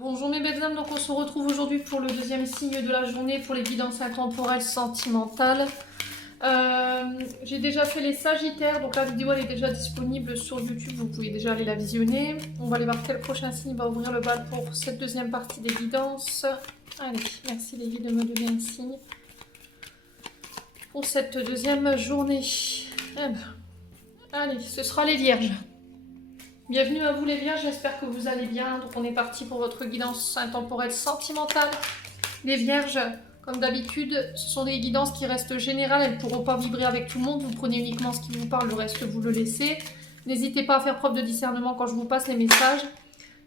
Bonjour mes belles âmes, donc on se retrouve aujourd'hui pour le deuxième signe de la journée pour les guidances intemporelles sentimentales. J'ai déjà fait les Sagittaires, donc la vidéo elle est déjà disponible sur YouTube, vous pouvez déjà aller la visionner. On va aller voir quel prochain signe va ouvrir le bal pour cette deuxième partie des guidances. Allez, merci les guides de me donner un signe pour cette deuxième journée. Allez, ce sera les Vierges. Bienvenue à vous les Vierges, j'espère que vous allez bien. Donc on est parti pour votre guidance intemporelle sentimentale. Les Vierges, comme d'habitude, ce sont des guidances qui restent générales, elles ne pourront pas vibrer avec tout le monde. Vous prenez uniquement ce qui vous parle, le reste vous le laissez. N'hésitez pas à faire preuve de discernement quand je vous passe les messages.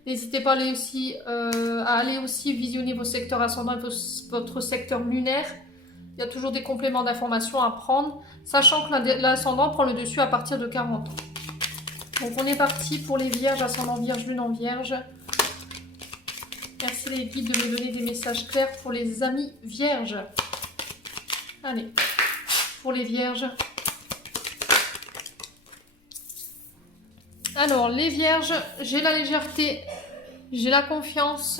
N'hésitez pas à aller aussi visionner vos secteurs ascendants et votre secteur lunaire. Il y a toujours des compléments d'informations à prendre, sachant que l'ascendant prend le dessus à partir de 40 ans. Donc on est parti pour les Vierges, ascendant Vierge, lune en Vierge. Merci les guides de me donner des messages clairs pour les amis Vierges. Allez, pour les Vierges. Alors les Vierges, j'ai la légèreté, j'ai la confiance.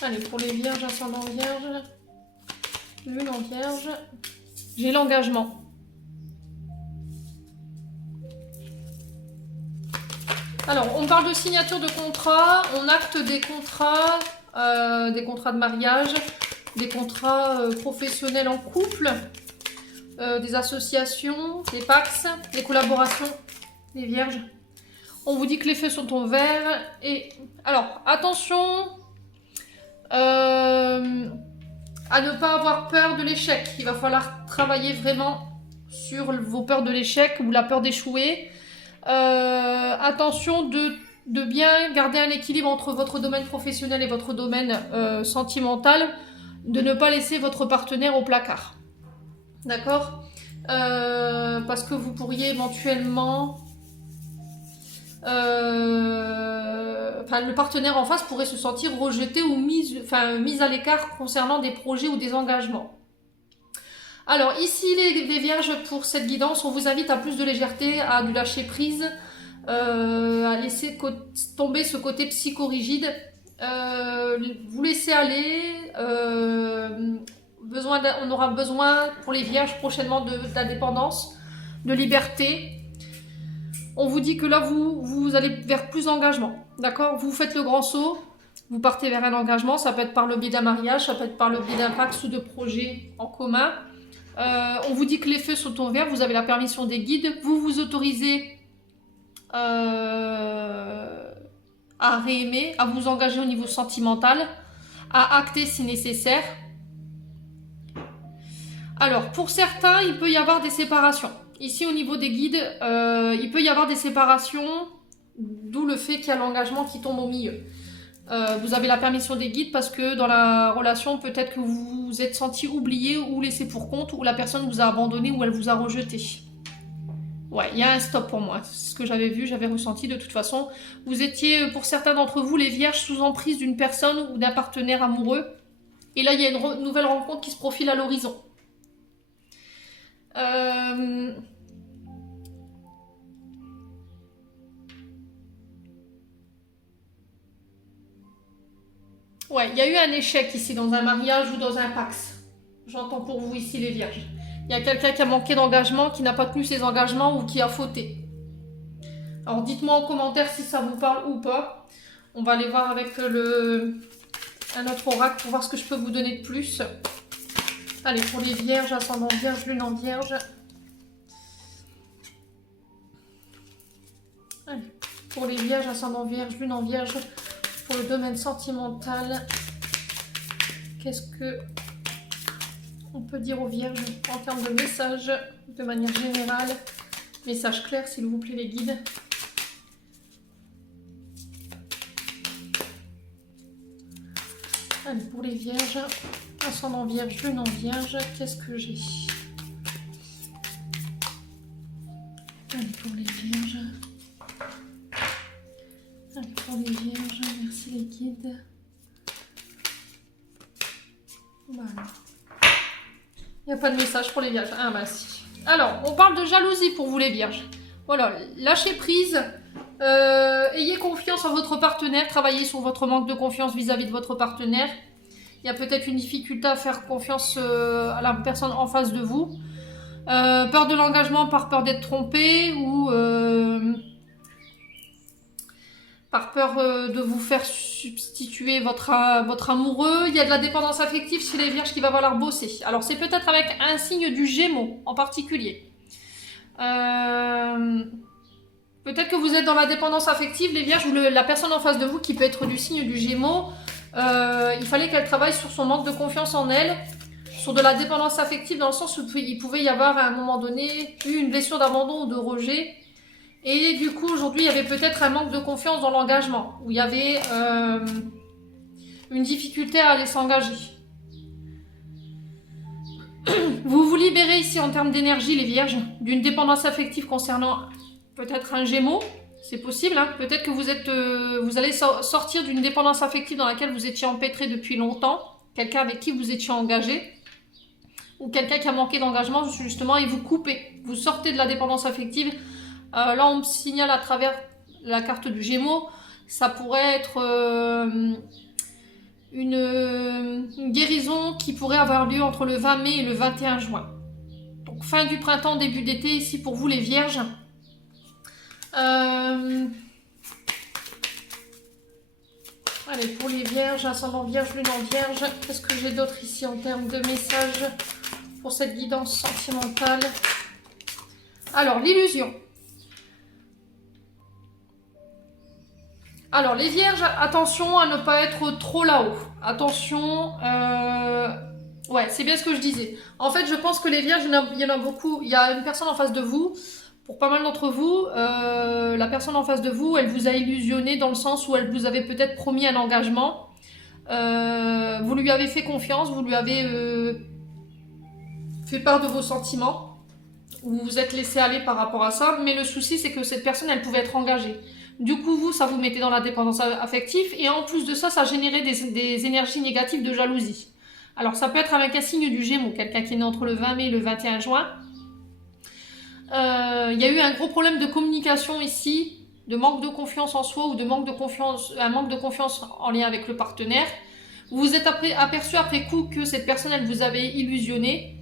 Allez, pour les Vierges, ascendant Vierge, lune en Vierge, j'ai l'engagement. Alors, on parle de signature de contrat, on acte des contrats de mariage, des contrats professionnels en couple, des associations, des pax, des collaborations, des vierges. On vous dit que les feux sont au vert. Et alors, attention à ne pas avoir peur de l'échec. Il va falloir travailler vraiment sur vos peurs de l'échec ou la peur d'échouer. Attention de bien garder un équilibre entre votre domaine professionnel et votre domaine sentimental, de ne pas laisser votre partenaire au placard, d'accord, parce que vous pourriez éventuellement le partenaire en face pourrait se sentir rejeté ou mis à l'écart concernant des projets ou des engagements. Alors ici les Vierges, pour cette guidance, on vous invite à plus de légèreté, à du lâcher prise, à laisser tomber ce côté psychorigide, vous laisser aller, on aura besoin pour les Vierges prochainement d'indépendance, de liberté. On vous dit que là vous allez vers plus d'engagement, d'accord? Vous faites le grand saut, vous partez vers un engagement, ça peut être par le biais d'un mariage, ça peut être par le biais d'un pacte ou de projets en commun. On vous dit que les feux sont au vert, vous avez la permission des guides, vous vous autorisez à réaimer, à vous engager au niveau sentimental, à acter si nécessaire. Alors, pour certains, il peut y avoir des séparations. Ici, au niveau des guides, il peut y avoir des séparations, d'où le fait qu'il y a l'engagement qui tombe au milieu. Vous avez la permission des guides parce que dans la relation, peut-être que vous vous êtes senti oublié ou laissé pour compte, ou la personne vous a abandonné ou elle vous a rejeté. Ouais, il y a un stop pour moi. C'est ce que j'avais vu, j'avais ressenti de toute façon. Vous étiez, pour certains d'entre vous, les Vierges, sous emprise d'une personne ou d'un partenaire amoureux. Et là, il y a une nouvelle rencontre qui se profile à l'horizon. Ouais, il y a eu un échec ici dans un mariage ou dans un pax. J'entends pour vous ici les Vierges. Il y a quelqu'un qui a manqué d'engagement, qui n'a pas tenu ses engagements ou qui a fauté. Alors dites-moi en commentaire si ça vous parle ou pas. On va aller voir avec un autre oracle pour voir ce que je peux vous donner de plus. Allez, pour les Vierges, ascendant Vierge, lune en Vierge. Allez, pour les Vierges, ascendant Vierge, lune en Vierge. Pour le domaine sentimental, qu'est-ce que on peut dire aux Vierges en termes de messages de manière générale? Message clair s'il vous plaît les guides. Allez, pour les Vierges, ascendant Vierge, lune en Vierge, qu'est-ce que j'ai? Allez, pour les Vierges. Allez, pour les Vierges, merci les guides. Voilà. Il n'y a pas de message pour les Vierges. Ah bah si. Alors, on parle de jalousie pour vous les Vierges. Voilà, lâchez prise. Ayez confiance en votre partenaire, travaillez sur votre manque de confiance vis-à-vis de votre partenaire. Il y a peut-être une difficulté à faire confiance à la personne en face de vous. Peur de l'engagement par peur d'être trompé ou par peur de vous faire substituer votre amoureux. Il y a de la dépendance affective chez les vierges qui va falloir bosser. Alors c'est peut-être avec un signe du Gémeaux en particulier. Peut-être que vous êtes dans la dépendance affective, les vierges, ou la personne en face de vous qui peut être du signe du Gémeaux. Il fallait qu'elle travaille sur son manque de confiance en elle, sur de la dépendance affective dans le sens où il pouvait y avoir à un moment donné une blessure d'abandon ou de rejet. Et du coup, aujourd'hui, il y avait peut-être un manque de confiance dans l'engagement, où il y avait une difficulté à aller s'engager. Vous vous libérez ici en termes d'énergie, les vierges, d'une dépendance affective concernant peut-être un Gémeaux. C'est possible, hein. Peut-être que vous allez sortir d'une dépendance affective dans laquelle vous étiez empêtré depuis longtemps, quelqu'un avec qui vous étiez engagé, ou quelqu'un qui a manqué d'engagement justement, et vous coupez. Vous sortez de la dépendance affective. Là, on me signale à travers la carte du Gémeaux, ça pourrait être une guérison qui pourrait avoir lieu entre le 20 mai et le 21 juin. Donc fin du printemps, début d'été, ici pour vous les vierges. Allez, pour les vierges, ascendant vierge, lune en vierge, qu'est-ce que j'ai d'autre ici en termes de messages pour cette guidance sentimentale? Alors, l'illusion. Alors, les vierges, attention à ne pas être trop là-haut. Attention, ouais, c'est bien ce que je disais. En fait, je pense que les vierges, il y en a beaucoup. Il y a une personne en face de vous. Pour pas mal d'entre vous, la personne en face de vous, elle vous a illusionné dans le sens où elle vous avait peut-être promis un engagement. Vous lui avez fait confiance, vous lui avez fait part de vos sentiments. Vous vous êtes laissé aller par rapport à ça. Mais le souci, c'est que cette personne, elle pouvait être engagée. Du coup, vous, ça vous mettait dans la dépendance affective. Et en plus de ça, ça générait des énergies négatives de jalousie. Alors, ça peut être avec un signe du Gémeaux, quelqu'un qui est né entre le 20 mai et le 21 juin. Il y a eu un gros problème de communication ici, de manque de confiance en soi ou un manque de confiance en lien avec le partenaire. Vous vous êtes aperçu après coup que cette personne, elle vous avait illusionné.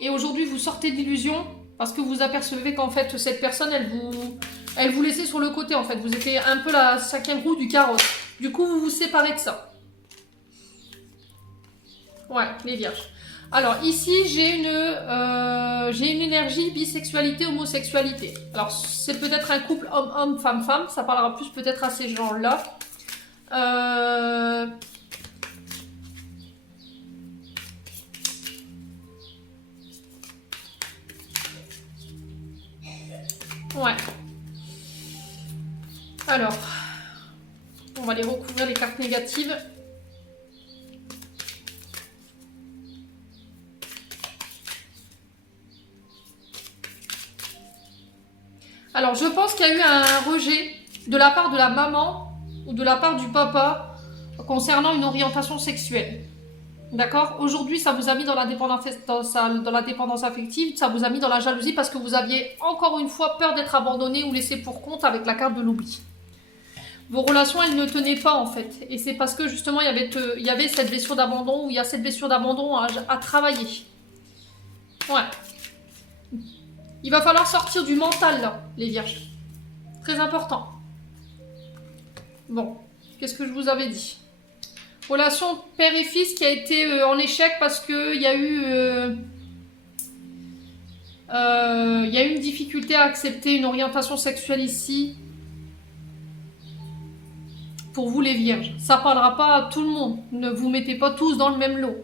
Et aujourd'hui, vous sortez de l'illusion parce que vous apercevez qu'en fait, cette personne, elle vous laissait sur le côté. En fait, vous étiez un peu la cinquième roue du carrosse. Du coup, vous vous séparez de ça. Ouais, les vierges. Alors, ici, j'ai une énergie bisexualité, homosexualité. Alors, c'est peut-être un couple homme-homme, femme-femme. Ça parlera plus peut-être à ces gens-là. Ouais. Alors, on va les recouvrir les cartes négatives. Alors, je pense qu'il y a eu un rejet de la part de la maman ou de la part du papa concernant une orientation sexuelle. D'accord? Aujourd'hui, ça vous a mis dans la dépendance affective, ça vous a mis dans la jalousie parce que vous aviez encore une fois peur d'être abandonné ou laissé pour compte avec la carte de l'oubli. Vos relations, elles ne tenaient pas en fait. Et c'est parce que justement, il y avait cette blessure d'abandon ou il y a cette blessure d'abandon à travailler. Ouais. Il va falloir sortir du mental là, les vierges. Très important. Bon, qu'est-ce que je vous avais dit? Relation père et fils qui a été en échec parce qu'il y a eu une difficulté à accepter une orientation sexuelle ici. Pour vous les vierges, ça ne parlera pas à tout le monde. Ne vous mettez pas tous dans le même lot.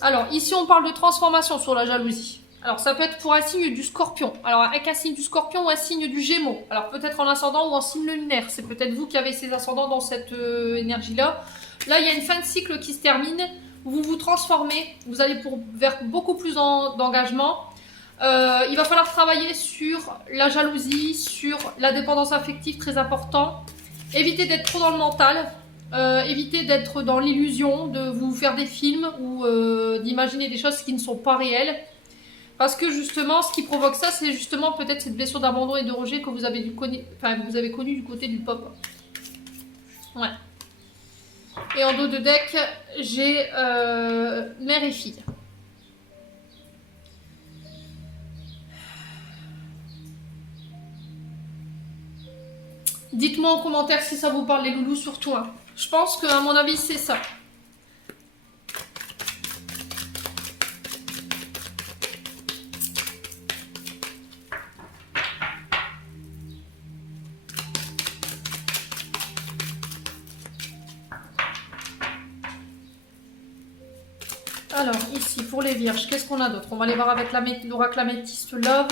Alors ici on parle de transformation sur la jalousie. Alors ça peut être pour un signe du Scorpion. Alors avec un signe du Scorpion ou un signe du Gémeaux. Alors peut-être en ascendant ou en signe lunaire. C'est peut-être vous qui avez ces ascendants dans cette énergie-là. Là, il y a une fin de cycle qui se termine. Vous vous transformez. Vous allez vers beaucoup plus d'engagement. Il va falloir travailler sur la jalousie, sur la dépendance affective, très important. Évitez d'être trop dans le mental. Évitez d'être dans l'illusion de vous faire des films ou d'imaginer des choses qui ne sont pas réelles. Parce que justement, ce qui provoque ça, c'est justement peut-être cette blessure d'abandon et de rejet que vous avez connue du côté du papa. Ouais. Et en dos de deck, j'ai mère et fille. Dites-moi en commentaire si ça vous parle les loulous, surtout. Hein. Je pense qu'à mon avis, c'est ça. Alors, ici, pour les vierges, qu'est-ce qu'on a d'autre? On va aller voir avec l'oracle améthyste Love.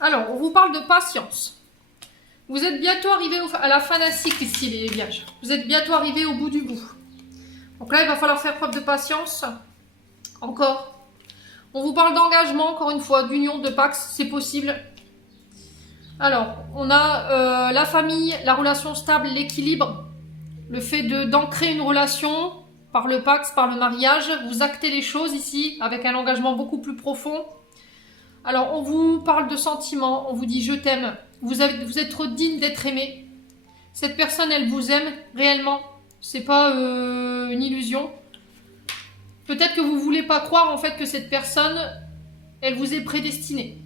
Alors, on vous parle de patience. Vous êtes bientôt arrivé à la fin d'un cycle ici, les vierges. Vous êtes bientôt arrivé au bout du bout. Donc là, il va falloir faire preuve de patience. Encore. On vous parle d'engagement, encore une fois, d'union, de pax, c'est possible. Alors, on a la famille, la relation stable, l'équilibre. Le fait d'ancrer une relation par le pax, par le mariage. Vous actez les choses ici avec un engagement beaucoup plus profond. Alors, on vous parle de sentiments. On vous dit « je t'aime ». Vous êtes trop digne d'être aimé. Cette personne, elle vous aime réellement. C'est pas une illusion. Peut-être que vous voulez pas croire en fait que cette personne, elle vous est prédestinée.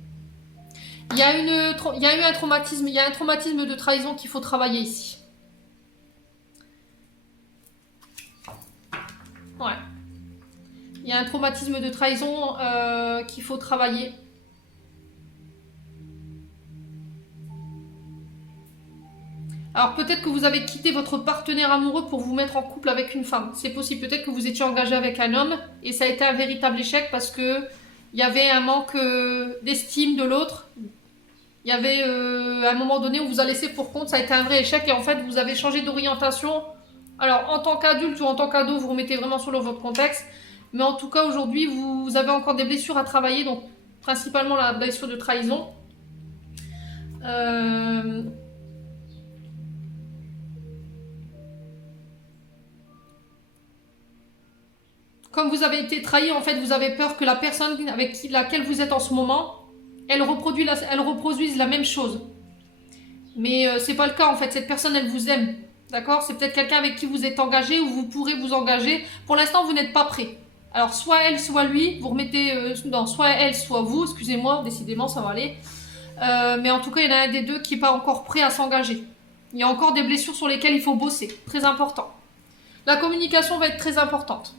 Il y a eu un traumatisme, il y a un traumatisme de trahison qu'il faut travailler ici. Ouais. Il y a un traumatisme de trahison qu'il faut travailler. Alors peut-être que vous avez quitté votre partenaire amoureux pour vous mettre en couple avec une femme. C'est possible. Peut-être que vous étiez engagé avec un homme et ça a été un véritable échec parce que il y avait un manque d'estime de l'autre. Il y avait à un moment donné, on vous a laissé pour compte, ça a été un vrai échec et en fait vous avez changé d'orientation. Alors en tant qu'adulte ou en tant qu'ado, vous remettez vraiment sur votre contexte. Mais en tout cas aujourd'hui, vous avez encore des blessures à travailler, donc principalement la blessure de trahison. Comme vous avez été trahi, en fait, vous avez peur que la personne avec laquelle vous êtes en ce moment, elle reproduise la même chose. Mais c'est pas le cas, en fait. Cette personne, elle vous aime. D'accord? C'est peut-être quelqu'un avec qui vous êtes engagé ou vous pourrez vous engager. Pour l'instant, vous n'êtes pas prêt. Alors, soit elle, soit lui. Vous remettez... non, soit elle, soit vous. Excusez-moi, décidément, ça va aller. Mais en tout cas, il y en a un des deux qui n'est pas encore prêt à s'engager. Il y a encore des blessures sur lesquelles il faut bosser. Très important. La communication va être très importante.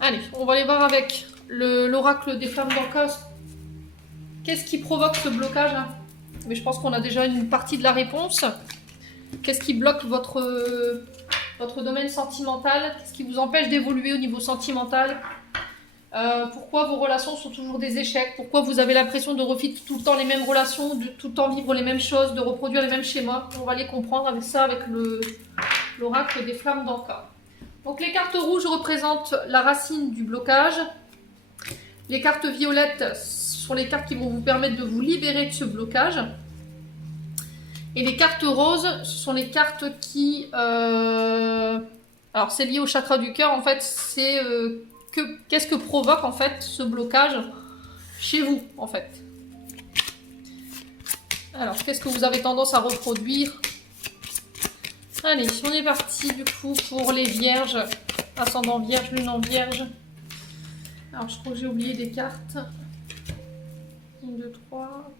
Allez, on va aller voir avec l'oracle des flammes d'Orcos. Qu'est-ce qui provoque ce blocage hein? Mais je pense qu'on a déjà une partie de la réponse. Qu'est-ce qui bloque votre domaine sentimental? Qu'est-ce qui vous empêche d'évoluer au niveau sentimental? Pourquoi vos relations sont toujours des échecs? Pourquoi vous avez l'impression de revivre tout le temps les mêmes relations, de tout le temps vivre les mêmes choses, de reproduire les mêmes schémas? On va les comprendre avec ça, avec l'oracle des flammes d'Orcos. Donc les cartes rouges représentent la racine du blocage. Les cartes violettes sont les cartes qui vont vous permettre de vous libérer de ce blocage. Et les cartes roses, ce sont les cartes qui... Alors c'est lié au chakra du cœur, en fait, c'est... Qu'est-ce que provoque en fait ce blocage chez vous, en fait? Alors, qu'est-ce que vous avez tendance à reproduire? Allez, on est parti du coup pour les vierges, ascendant vierge, lune en vierge. Alors, je crois que j'ai oublié des cartes. 1, 2, 3.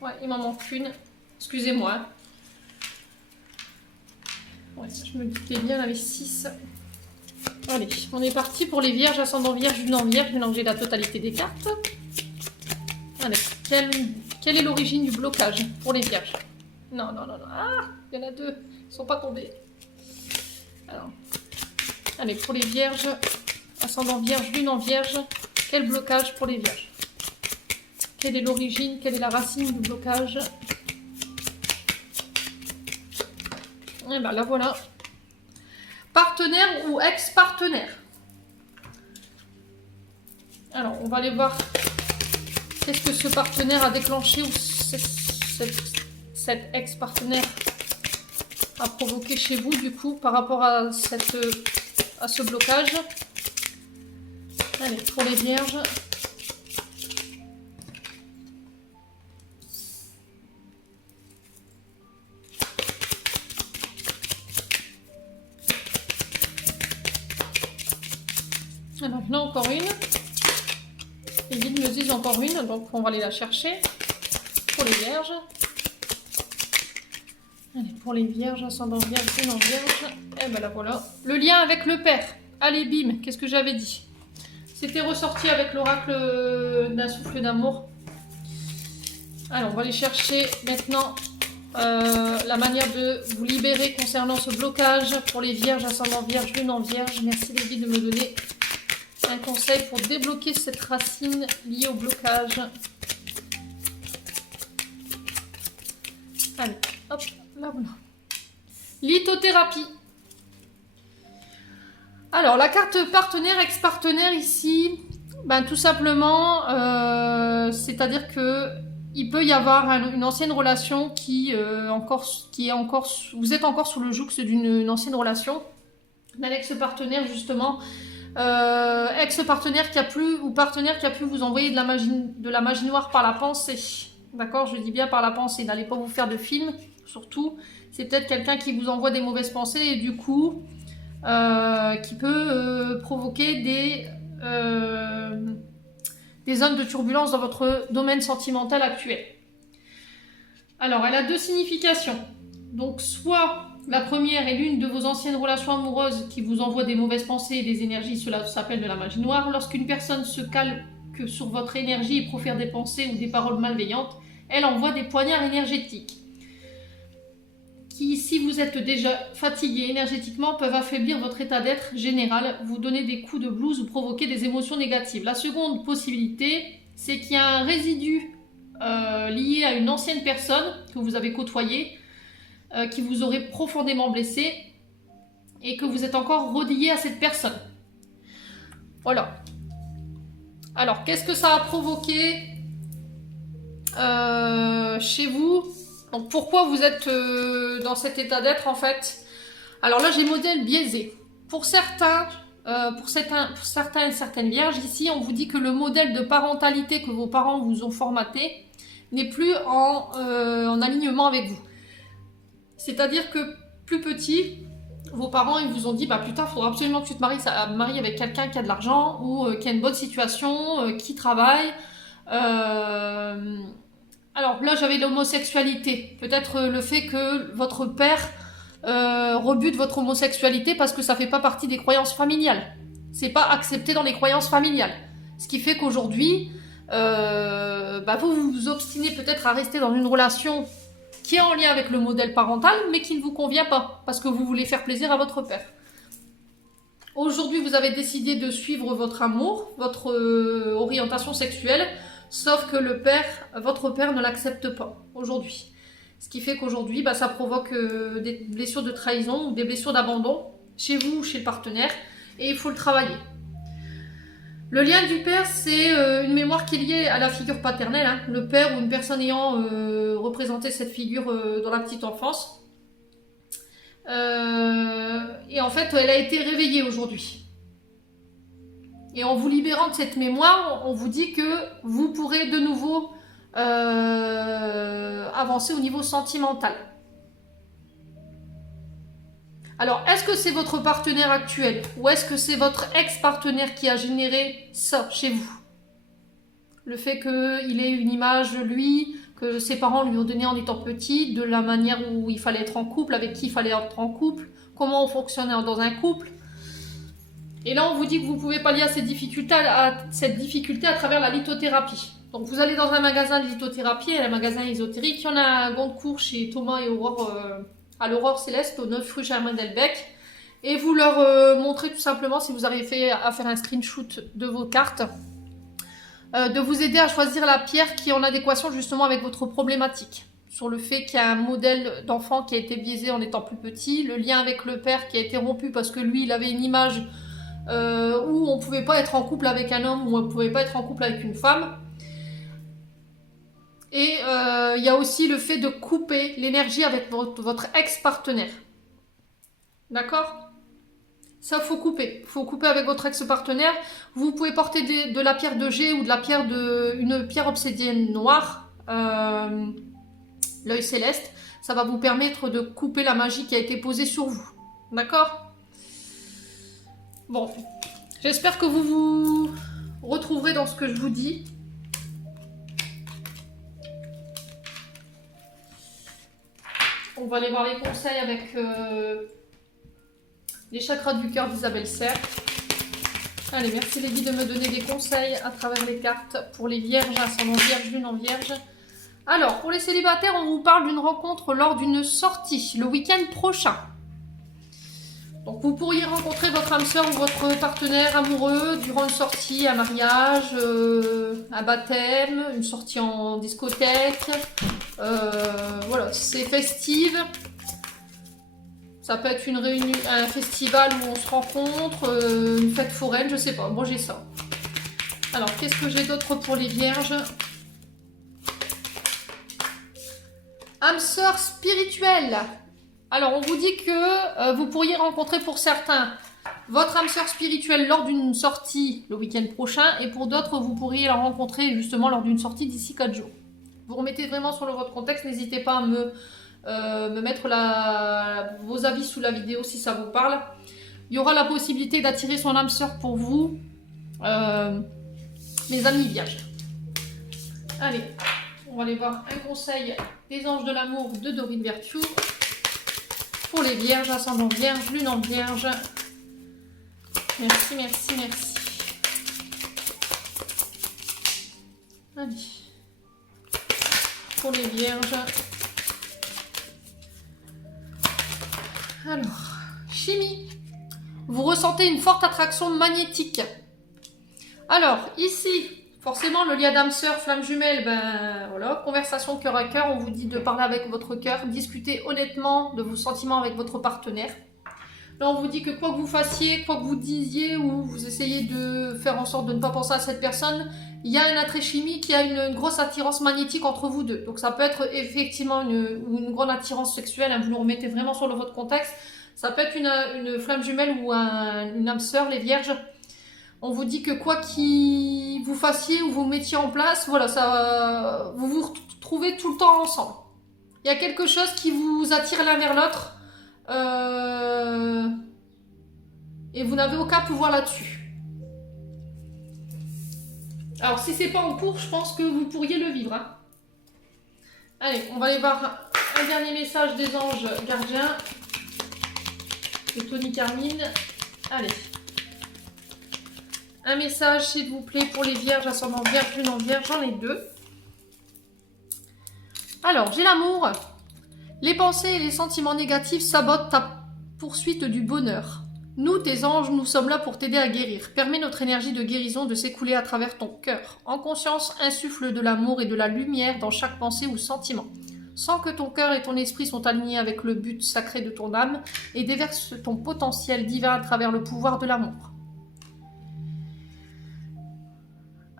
Ouais, il m'en manque une. Excusez-moi. Ouais, je me doutais bien, il y en avait 6. Allez, on est parti pour les vierges, ascendant vierge, lune en vierge. Maintenant que j'ai la totalité des cartes. Allez, quelle est l'origine du blocage pour les vierges? Non, non, non, non. Ah, il y en a 2. Ils ne sont pas tombés. Alors, allez, pour les vierges, ascendant vierge, lune en vierge, quel blocage pour les vierges? Quelle est l'origine, quelle est la racine du blocage? Et bien là, voilà. Partenaire ou ex-partenaire? Alors, on va aller voir qu'est-ce que ce partenaire a déclenché ou cet ex-partenaire à provoquer chez vous du coup par rapport à, à ce blocage. Allez, pour les vierges. Alors là encore une. Les guides me disent encore une, donc on va aller la chercher. Pour les vierges. Allez, pour les vierges, ascendant vierge, non vierge. Et ben là voilà. Le lien avec le père. Allez, bim, qu'est-ce que j'avais dit? C'était ressorti avec l'oracle d'un souffle d'amour. Alors, on va aller chercher maintenant la manière de vous libérer concernant ce blocage pour les vierges, ascendant vierge, lune en vierge. Merci les guides de me donner un conseil pour débloquer cette racine liée au blocage. Allez, hop, là voilà. Lithothérapie. Alors, la carte partenaire, ex-partenaire ici, ben, tout simplement, c'est-à-dire que il peut y avoir une ancienne relation qui est encore, vous êtes encore sous le joug d'une ancienne relation, d'un ex-partenaire justement, ex-partenaire qui a pu, ou partenaire qui a pu vous envoyer de la magie noire par la pensée. D'accord, je dis bien par la pensée, n'allez pas vous faire de film, surtout. C'est peut-être quelqu'un qui vous envoie des mauvaises pensées et du coup, qui peut provoquer des zones de turbulence dans votre domaine sentimental actuel. Alors, elle a deux significations. Donc, soit la première est l'une de vos anciennes relations amoureuses qui vous envoie des mauvaises pensées et des énergies, cela s'appelle de la magie noire. Lorsqu'une personne se calque sur votre énergie et profère des pensées ou des paroles malveillantes, elle envoie des poignards énergétiques qui, si vous êtes déjà fatigué énergétiquement, peuvent affaiblir votre état d'être général, vous donner des coups de blues ou provoquer des émotions négatives. La seconde possibilité, c'est qu'il y a un résidu lié à une ancienne personne que vous avez côtoyée, qui vous aurait profondément blessé et que vous êtes encore relié à cette personne. Voilà. Alors, qu'est-ce que ça a provoqué chez vous? Donc, pourquoi vous êtes dans cet état d'être, en fait? Alors là, j'ai modèle biaisé. Pour certains et certaines vierges, ici, on vous dit que le modèle de parentalité que vos parents vous ont formaté n'est plus en alignement avec vous. C'est-à-dire que plus petit, vos parents ils vous ont dit bah putain, il faut absolument que tu te maries avec quelqu'un qui a de l'argent ou qui a une bonne situation, qui travaille. Alors là, j'avais l'homosexualité. Peut-être le fait que votre père rebute votre homosexualité parce que ça fait pas partie des croyances familiales. C'est pas accepté dans les croyances familiales. Ce qui fait qu'aujourd'hui, vous vous obstinez peut-être à rester dans une relation qui est en lien avec le modèle parental, mais qui ne vous convient pas, parce que vous voulez faire plaisir à votre père. Aujourd'hui, vous avez décidé de suivre votre amour, votre orientation sexuelle, sauf que votre père ne l'accepte pas, aujourd'hui. Ce qui fait qu'aujourd'hui, ça provoque des blessures de trahison ou des blessures d'abandon, chez vous ou chez le partenaire, et il faut le travailler. Le lien du père, c'est une mémoire qui est liée à la figure paternelle, hein. Le père ou une personne ayant représenté cette figure dans la petite enfance. Et en fait, elle a été réveillée aujourd'hui. Et en vous libérant de cette mémoire, on vous dit que vous pourrez de nouveau avancer au niveau sentimental. Alors, est-ce que c'est votre partenaire actuel ou est-ce que c'est votre ex-partenaire qui a généré ça chez vous? Le fait qu'il ait une image de lui, que ses parents lui ont donné en étant petit, de la manière où il fallait être en couple, avec qui il fallait être en couple, comment on fonctionnait dans un couple. Et là, on vous dit que vous pouvez pallier à cette difficulté à travers la lithothérapie. Donc, vous allez dans un magasin de lithothérapie, un magasin ésotérique. Il y en a un Goncourt chez Thomas et Aurore, à l'Aurore Céleste, au 9 rue Germain Delbecq. Et vous leur montrez tout simplement, si vous arrivez à faire un screenshot de vos cartes, de vous aider à choisir la pierre qui est en adéquation justement avec votre problématique. Sur le fait qu'il y a un modèle d'enfant qui a été biaisé en étant plus petit, le lien avec le père qui a été rompu parce que lui, il avait une image où on ne pouvait pas être en couple avec un homme ou on ne pouvait pas être en couple avec une femme. Et il y a aussi le fait de couper l'énergie avec votre ex-partenaire. D'accord? Ça, faut couper. Faut couper avec votre ex-partenaire. Vous pouvez porter de la pierre de jet ou une pierre obsidienne noire, l'œil céleste. Ça va vous permettre de couper la magie qui a été posée sur vous. D'accord? Bon. J'espère que vous vous retrouverez dans ce que je vous dis. On va aller voir les conseils avec les chakras du cœur d'Isabelle Serre. Allez, merci les guides de me donner des conseils à travers les cartes pour les vierges, ascendant vierge, lune en vierge. Alors, pour les célibataires, on vous parle d'une rencontre lors d'une sortie, le week-end prochain. Donc, vous pourriez rencontrer votre âme sœur ou votre partenaire amoureux durant une sortie, un mariage, un baptême, une sortie en discothèque. Voilà, c'est festive. Ça peut être une réunion, un festival où on se rencontre, une fête foraine, je sais pas. Bon, j'ai ça. Alors, qu'est-ce que j'ai d'autre pour les vierges? Âme sœur spirituelle. Alors, on vous dit que vous pourriez rencontrer pour certains votre âme sœur spirituelle lors d'une sortie le week-end prochain, et pour d'autres, vous pourriez la rencontrer justement lors d'une sortie d'ici 4 jours. Vous remettez vraiment sur votre contexte, n'hésitez pas à me mettre vos avis sous la vidéo si ça vous parle. Il y aura la possibilité d'attirer son âme sœur pour vous, mes amis vierges. Allez, on va aller voir un conseil des anges de l'amour de Dorine Virtue pour les vierges, ascendant vierge, lune en vierge. Merci, merci, merci. Allez, pour les vierges. Alors, chimie. Vous ressentez une forte attraction magnétique. Alors, ici, forcément, le lien d'âme sœur, flamme jumelle, ben voilà, conversation cœur à cœur, on vous dit de parler avec votre cœur, discuter honnêtement de vos sentiments avec votre partenaire. Là, on vous dit que quoi que vous fassiez, quoi que vous disiez, ou vous essayez de faire en sorte de ne pas penser à cette personne, il y a un attrait chimique, il y a une grosse attirance magnétique entre vous deux. Donc ça peut être effectivement une grande attirance sexuelle, hein, vous nous remettez vraiment sur votre contexte. Ça peut être une flamme jumelle ou une âme sœur, les vierges. On vous dit que quoi qu'il vous fassiez ou vous mettiez en place, voilà, ça, vous vous retrouvez tout le temps ensemble. Il y a quelque chose qui vous attire l'un vers l'autre. Et vous n'avez aucun pouvoir là-dessus. Alors, si c'est pas en cours, je pense que vous pourriez le vivre. Hein. Allez, on va aller voir un dernier message des anges gardiens. De Tony Carmine. Allez. Un message, s'il vous plaît, pour les vierges, ascendant vierge, lune en vierge. J'en ai 2. Alors, j'ai l'amour. Les pensées et les sentiments négatifs sabotent ta poursuite du bonheur. Nous, tes anges, nous sommes là pour t'aider à guérir. Permets notre énergie de guérison de s'écouler à travers ton cœur. En conscience, insuffle de l'amour et de la lumière dans chaque pensée ou sentiment. Sens que ton cœur et ton esprit sont alignés avec le but sacré de ton âme et déverse ton potentiel divin à travers le pouvoir de l'amour.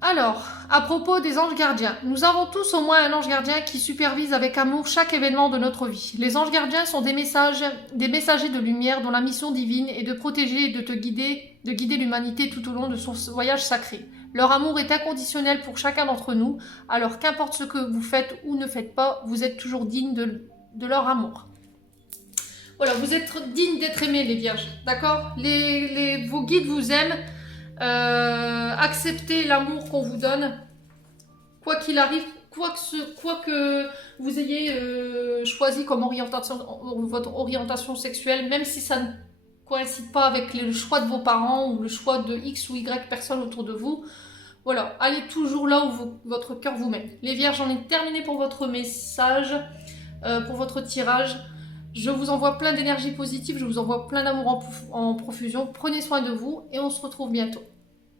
Alors, à propos des anges gardiens, nous avons tous au moins un ange gardien qui supervise avec amour chaque événement de notre vie. Les anges gardiens sont des messagers de lumière dont la mission divine est de protéger et de guider l'humanité tout au long de son voyage sacré. Leur amour est inconditionnel pour chacun d'entre nous, alors qu'importe ce que vous faites ou ne faites pas, vous êtes toujours digne de leur amour. Voilà, vous êtes digne d'être aimés les vierges, d'accord ? Vos guides vous aiment. Acceptez l'amour qu'on vous donne, quoi qu'il arrive, quoi que vous ayez choisi comme votre orientation sexuelle, même si ça ne coïncide pas avec le choix de vos parents ou le choix de X ou Y personnes autour de vous. Voilà, allez toujours là où votre cœur vous mène. Les vierges, j'en ai terminé pour votre message, pour votre tirage. Je vous envoie plein d'énergie positive, je vous envoie plein d'amour en profusion. Prenez soin de vous et on se retrouve bientôt.